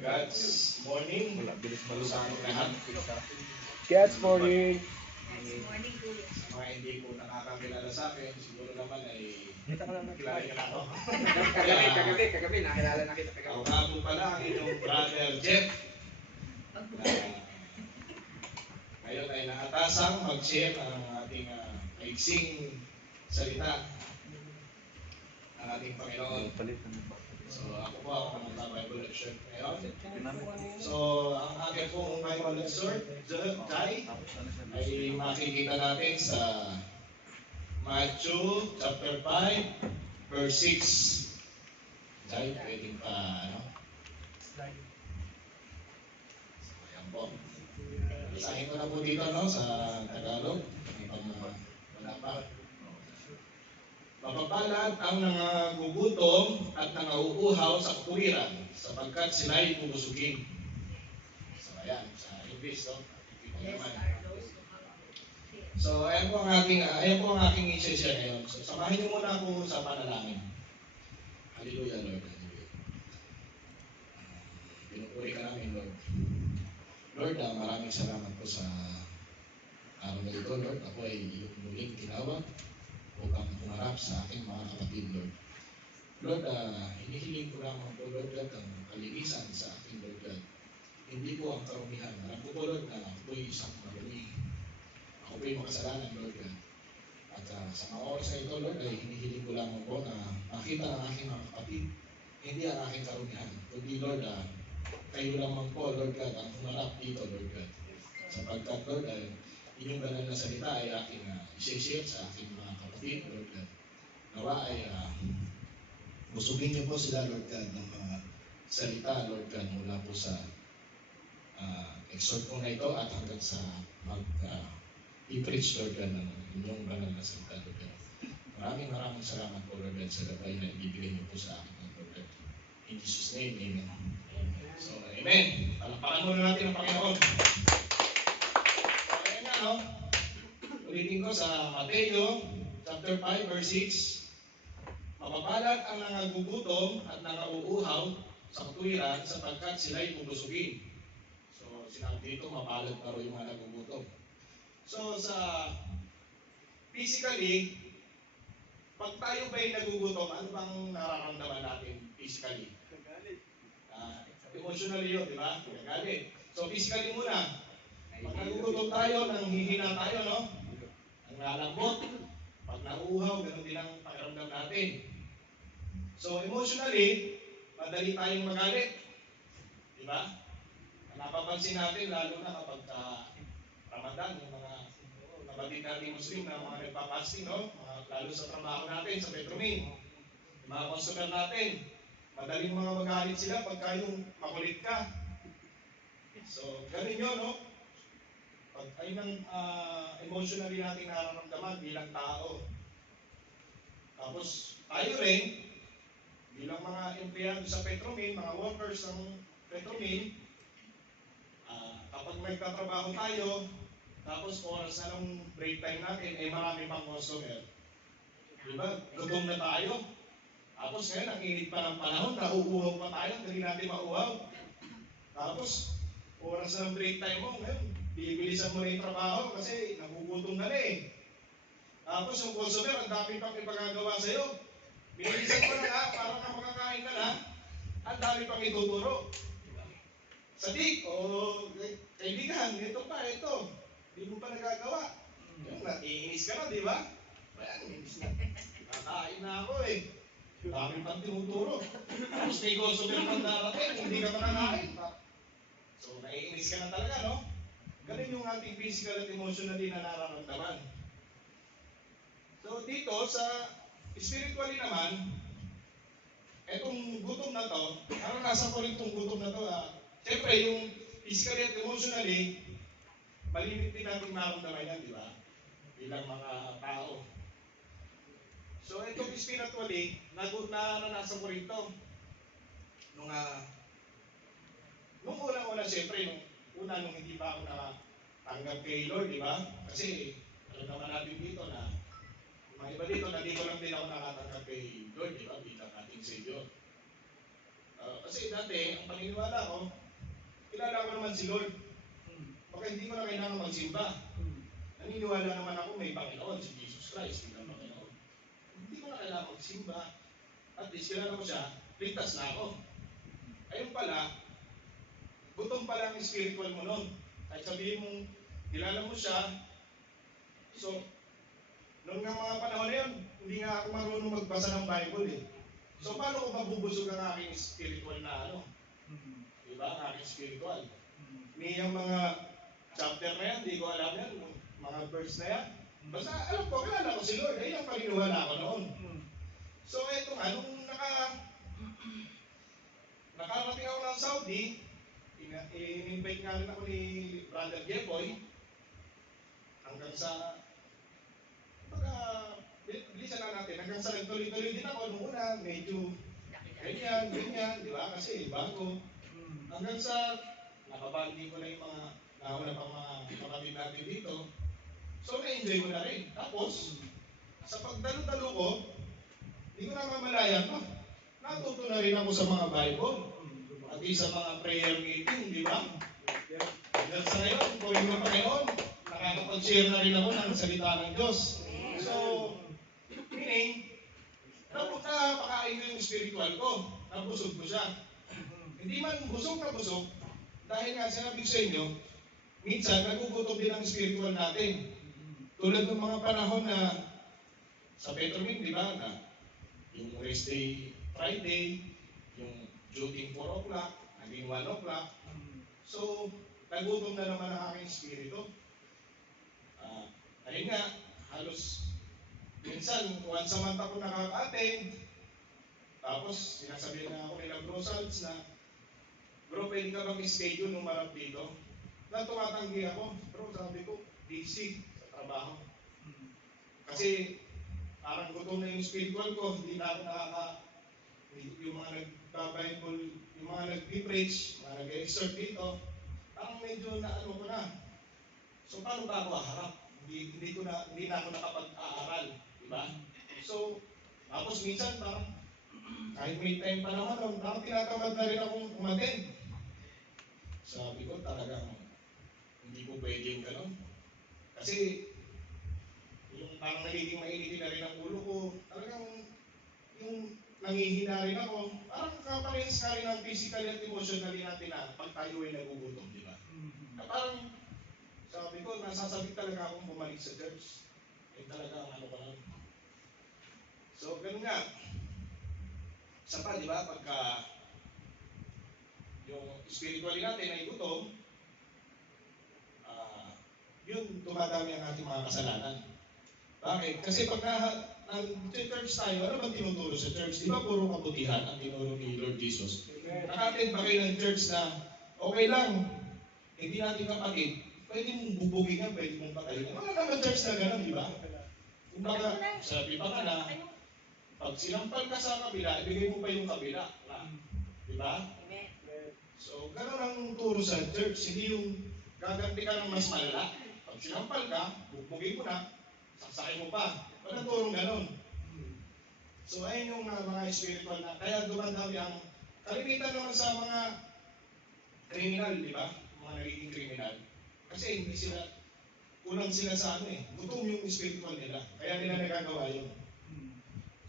God's morning. Sa ating lahat. God's morning. Mga hindi po nakakakilala sa akin, siguro naman ay kilala niyo na ako. Kagabi, nakilala na kita Ako nga po pala ang inyong brother Jeff. Ngayon ay nakatasang mag-share ang ating maiksing salita ng ating Panginoon. So ako po ang Bible lecture ngayon. So ang aking pong Bible lecture, Jai, ay makikita natin sa Matthew chapter 5, verse 6. Jai, pwedeng pa slide. So ayan po. Basahin ko na po dito sa Tagalog. Wala pa. Mapapalad ang nangagugutom at nangauuhaw sa kapuliran sapagkat sila'y bubusugin. So ayan, sa English, no? So ayan po ang aking i-share ngayon. So samahin niyo muna ako sa panalangin. Hallelujah, Lord. Hallelujah. Pinupuri ka namin, Lord. Lord, maraming salamat po sa araw na ito, Lord. Ako ay iyong muling tinawag upang pumarap sa aking mga kapatid, Lord. Lord, hinihiling ko lamang po, Lord God, ang kalinisan sa aking Lord God. Hindi po ang karumihan. Alam ko po, Lord, na ako po'y isang marumi. Ako po'y makasalanan, Lord God. At sa mga oras na ito, Lord, ay hinihiling ko lamang po na makita ang aking mga kapatid, hindi ang aking karumihan. Kundi, Lord, kayo lamang po, Lord God, ang pumarap dito, Lord God. Sapagkat, Lord, inyong banal na salita ay aking i-share sa aking mga kapatid, Lord God. Nawa ay busugin niyo po sila, Lord God, ng mga salita, Lord God, mula po sa exhort ko na ito at hanggang sa i-preach, Lord God, ng inyong banal na salita, Lord God. Maraming salamat po, Lord God, sa gabay na ibibigay niyo po sa akin, Lord God. In Jesus' name, Amen. So, Amen. Palakpakan muna natin ang Panginoon. Ayan nga, no? Ulitin ko sa Mateo, chapter 5, verse 6. Mapapalad ang nangagugutom at nangauuhaw sa katuwiran sapagkat sila'y bubusugin. So, sinabi dito, mapalad pa rin yung mga nagugutom. So, physically, pag tayo ba'y nagugutom, ano bang nararamdaman natin physically? Emotionally yun, di ba? Nagalit. So, physically muna. Pag nagugutom tayo, nanghihina tayo, no? Ang lalambot. Pag nauuhaw, ganun din ang pakiramdam natin. So, emotionally, madali tayong magalit. Di ba? Napapansin natin, lalo na kapag Ramadan, yung mga kapatid natin Muslim na mga nagpapasting, no? Lalo sa trabaho natin, sa Petromin. Yung mga customer natin, madaling mga magalit sila pagka yung makulit ka. So, ganun yun, no? Pag ayun ang emotionally natin nararamdaman bilang tao. Tapos, tayo rin, bilang mga empleyado sa Petromin, mga workers ng Petromin, kapag nagtatrabaho tayo, tapos oras na ng break time natin, marami pang customer. Diba? Gutom na tayo. Tapos ngayon, ang init pa ng panahon, nauuhaw pa tayo, hindi natin mauhaw. Tapos, oras na ng break time mo, ngayon, bibilisan mo na yung trabaho kasi nagugutom ka na eh. Tapos yung customer, ang dami pang ipagagawa sa'yo. Bilisan mo na nga, para na makakain ka na, ang dami pang ituturo. Sadik, kaibigan, ito pa, ito. Hindi mo pa nagagawa. Yung naiinis ka na, di ba? Bayan, inis na. Kakain na ako eh. Dami pang tinuturo. Tapos may customer pang darating, hindi ka pa nakain. So, naiinis ka na talaga, no? Ganun yung ating physical at emotionally na nararamdaman. So, dito sa spiritually naman, etong gutom na to, naranasan ko rin itong gutom na to. Siyempre, yung physically at emotionally, malimit din natin maramdaman yan, di ba? Bilang mga tao. So, itong spiritually, naranasan ko rin ito. Nung una-una, siyempre, nung hindi pa ako natanggap kay Lord, di ba? Kasi, alam naman natin dito na, mga iba dito, nandito lang din ako nakatanggap kay Lord, di ba? Bilang ating Savior. Kasi dati, ang paniniwala ko, kilala ko naman si Lord. Baka hindi ko na kailangan magsimba. Naniniwala naman ako may Panginoon, si Jesus Christ, hindi na Panginoon. Hindi ko na kailangan magsimba. At least, kilala ko siya, ligtas na ako. Ayun pala, gutom pala ang spiritual mo nun. Kahit sabihin mong, kilala mo siya, so, noong nga mga panahon na yun, hindi nga ako marunong magbasa ng Bible eh. So, paano ko mabubusog ang aking spiritual na ano? Diba? Ang aking spiritual. Yung mga chapter na yan, hindi ko alam yan, mga verse na yan. Basta alam ko, kilala ko si Lord, ayun ang paniniwala ko noon. So, eto nga, nung nakarating ako ng Saudi, in-invite nga rin ako ni Brother Jeboy, hanggang sa, bilisan na natin, hanggang sa nagtuloy-tuloy din ako nung una, medyo ganyan, di ba? Kasi bago. Hanggang sa nakabandi ko na yung mga nauna pang mga kapatid natin dito. So, na-enjoy ko na rin. Tapos, sa pagdalo-dalo ko, hindi ko na mamalayan pa. Natuto na rin ako sa mga Bible. At sa mga prayer meeting, di ba? Hanggang sa ngayon, kung yung Panginoon, nakakapag-share na rin ako ng salita ng Diyos. So, meaning, napakain ko yung spiritual ko. Nabusog ko siya. Hindi man busog na busog, dahil nga sinabi sa inyo, minsan nagugutom din ang spiritual natin. Tulad ng mga panahon na sa Petroming, di ba, na yung rest day Friday, yung duty 4 o'clock, naging 1 o'clock. So, nagutom na naman ang aking spirito. Ayun nga, halos minsan, once a month ako nakaka-attend, tapos sinasabihin na ako nila Bro Salds na, bro, pwede ka bang schedule nung marap dito? Na tumatanggi ako, bro, sabi ko, busy sa trabaho. Kasi parang gutom na yung spiritual ko, hindi na ako yung mga nagbabible, yung mga nag-preach, mga nag-exhort dito, parang medyo naano ko na. So paano ba ako haharap? Hindi na ako nakapag-aaral, di ba? So, tapos minsan parang kahit may time pa naman nun, parang tinatamad na rin akong umattend. Sabi ko talagang hindi ko pwedeng gano'n. Kasi yung parang nagiging mainitin na rin ang ulo ko, talagang yung nangihina rin ako, parang kaparehas ka rin ang physically at emotionally natin na pag tayo ay nagugutom, di ba? Na parang sabi ko, nasasabik talaga akong bumalik sa church. Eh talaga ang ano ko lang. So, ganun nga. Isa pa, di ba, pagka yung spiritually natin ay gutom, yun, tumadami ang ating mga kasalanan. Bakit? Kasi pag nag-church tayo, ano bang tinuturo sa church? Di ba puro kabutihan ang tinuro ni Lord Jesus? Nakatin ba kayo ng church na okay lang, hindi natin kapatid, pwede mong bubugin yan, pwede mong patayin. Wala naman church na gano'n, di ba? Kumbaga, sabi pa nga na, pag sinampal ka sa kabila, ibigay mo pa yung kabila. Di ba? So, gano'n ang turo sa church. Hindi yung gaganti ka ng mas malala. Pag sinampal ka, bubugin mo na, saksakin mo pa. Walang turong gano'n. So, ayun yung mga spiritual na. Kaya dumandami ang kalimitan naman sa mga kriminal, di ba? Mga nagiging kriminal. Kasi hindi sila, kulang sila sa ano eh. Gutom yung spiritual nila. Kaya nila nagagawa yun.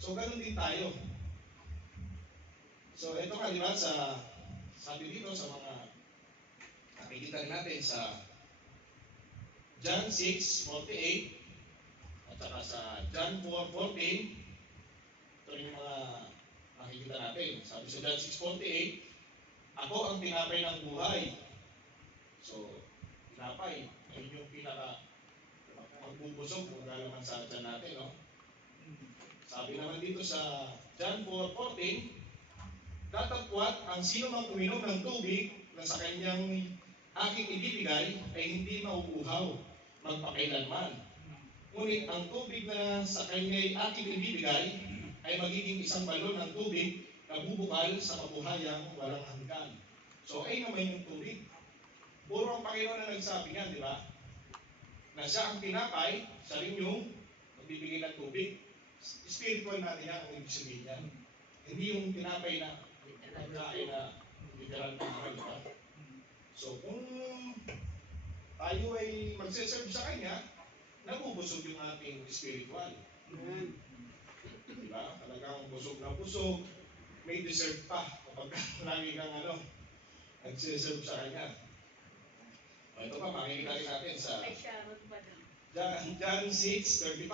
So, ganun din tayo. So, ito nga, di ba, sabi dito sa mga nakikita natin sa John 6:48 at saka sa John 4:14, ito yung mga nakikita natin. Sabi sa John 6:48, ako ang tinapay ng buhay. So, tinapay, ayun yung pinaka magbubusog kung galaman sa dyan natin, no? Sabi naman dito sa John 4:14, datapwat ang sino mang uminom ng tubig na sa kanyang aking ibibigay ay hindi mauuhaw magpakailanman. Ngunit ang tubig na sa kanya'y aking ibibigay ay magiging isang balon ng tubig na bubukal sa kabuhayang walang hanggan. So ay naman yung tubig. Puro ang Panginoon na nagsabi niyan, di ba? Na siya ang tinapay, siya rin yung magbibigay ng tubig. Spiritual natin yan ang ibig sabihin niyan. Hindi yung tinapay na pagkain na literal na aral, di ba? So kung tayo ay magsiserve sa Kanya, nabubusog yung ating spiritual. Di ba? Talagang busog na busog, may dessert pa kapag lagi kang nagsiserve sa Kanya. O ito pa, makikita rin natin sa John 6:35.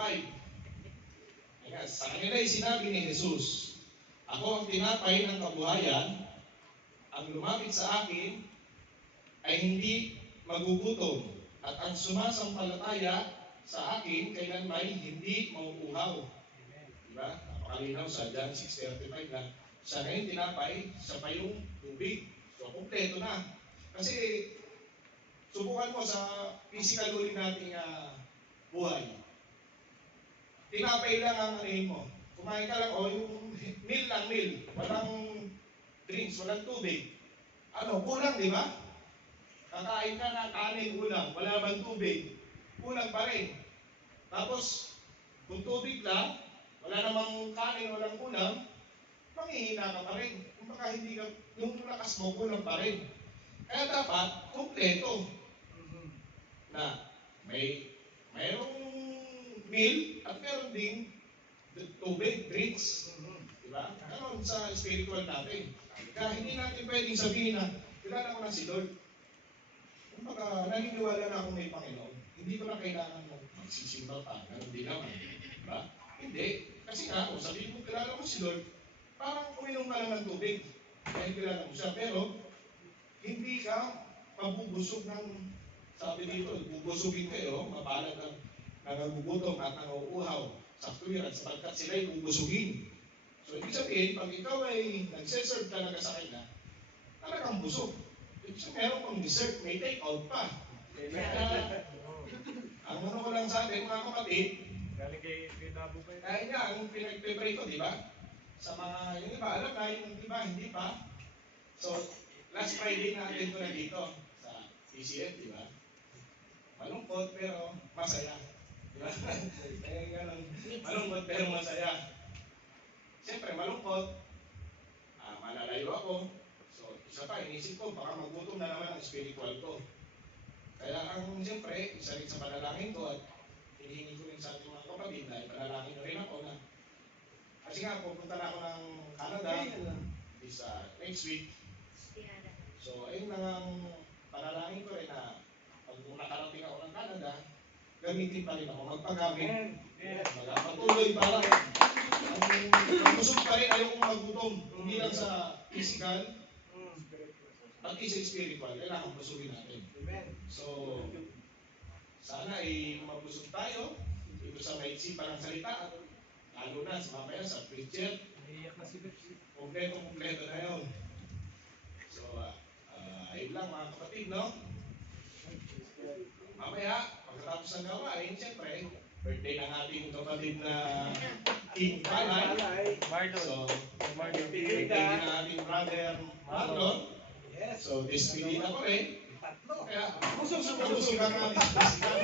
Ayan, sa kanila ay sinabi ni Jesus, "Ako ang tinapay ng kabuhayan, ang lumapit sa akin ay hindi magugutom, at ang sumasampalataya sa akin kailanman hindi mauuhaw." Diba? Napakalinaw sa John 6:35 na siya na yung tinapay, siya pa yung tubig. So, kumpleto na. Kasi, subukan mo sa physical ulit nating buhay. Tinapay lang ang anuhin mo. Kumain ka lang, yung meal lang, meal. Walang drinks, walang tubig. Kulang, di ba? Kakain ka ng kanin, kulang. Wala bang tubig? Kulang pa rin. Tapos, kung tubig lang, wala namang kanin, walang kulang, manghihina ka pa rin. Kung baka hindi ka, yung lakas mo, kulang pa rin. Kaya dapat, kumpleto. Na mayroong meal at meron ding tubig, drinks. Diba? Ganon sa spiritual natin. Kaya hindi natin pwedeng sabihin na, kilala ko na si Lord. Kumbaga, naniniwala na ako may Panginoon. Hindi ko na kailangan magsisimba pa. Ganon din naman. Diba? Hindi. Kasi nga, kung sabihin mo, kilala mo si Lord, parang uminom ka lang ng tubig. Dahil kilala mo siya. Pero, hindi ka mabubusog ng, sabi dito, bubusugin kayo, mapalag ang nangagugutom at nanguuhaw sa tuwiran sapagkat sila'y bubusugin. So, ibig sabihin, pag ikaw ay nagsiserve talaga sa Kanya, talagang busog. Ibig sabihin, meron pang dessert, may take out pa. Kaya, ang ko lang sa atin, mga kapatid, Galing kay Dabo pa yun. kaya nga, ang pinag-pray ko, di ba? Sa mga, yung iba, alam na, yung iba, hindi pa. So, last Friday natin ko na dito sa PCF, di ba? Malungkot pero masaya. Di ba? Kaya ganun. Malungkot pero masaya. Siyempre, malungkot. Malalayo ako. So, isa pa, inisip ko, baka magutom na naman ang spiritual ko. Kaya siyempre, isa rin sa panalangin ko at hinihingi ko rin sa ating mga kapatid na ipanalangin rin ako na kasi nga, pupunta na ako ng Canada this next week. So, ayun lang ang panalangin ko rin na pag nakarating ako ng Canada, gamitin pa rin ako, magpagamit. Magpatuloy para ang busog pa rin, ayokong magutom. Hindi lang sa physical, pati sa spiritual, kailangan busugin natin. So, sana ay mabusog tayo dito sa maisipan ng salita at lalo na sa mamaya sa preacher. Kompleto na yun. So, ayun lang mga kapatid, no? Mamaya, pagkatapos ng gawain, siyempre, birthday ng ating kapatid na King Palay. So, birthday ng ating brother Marlon. So, despedida ko rin. Kaya, busog ang ating physical.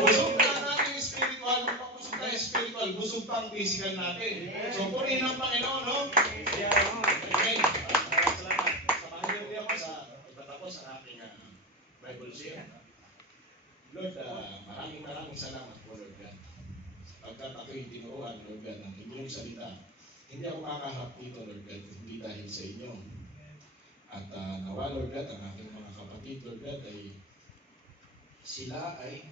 Busog na ang ating spiritual. Busog tayo spiritual. Busog pa ang physical natin. So, purihin ang Panginoon, no? Okay. Salamat. Samahan niyo ako sa pagtatapos ng ating Bible share. Lord, maraming salamat po, Lord God. Pagkat ako'y tinuruan, Lord God, ng inyong salita, hindi ako makaharap dito, Lord God, hindi dahil sa inyo. At nawa, Lord God, ang aking mga kapatid, Lord God, ay sila ay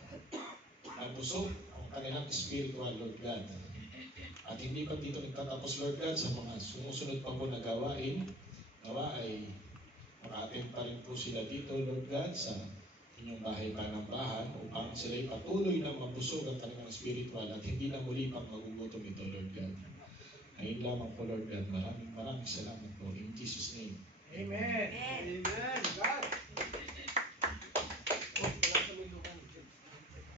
nabusog ang kanilang spiritual, Lord God. At hindi pa dito nagtatapos, Lord God, sa mga sumusunod pa po na gawain, nawa ay maka-attend pa rin po sila dito, Lord God, sa inyong bahay panambahan upang sila'y patuloy na mabusog ang kanilang spiritual at hindi na muli pang magugutom ito, Lord God. Ayun lamang po, Lord God. Maraming salamat po. In Jesus' name. Amen. Amen. God.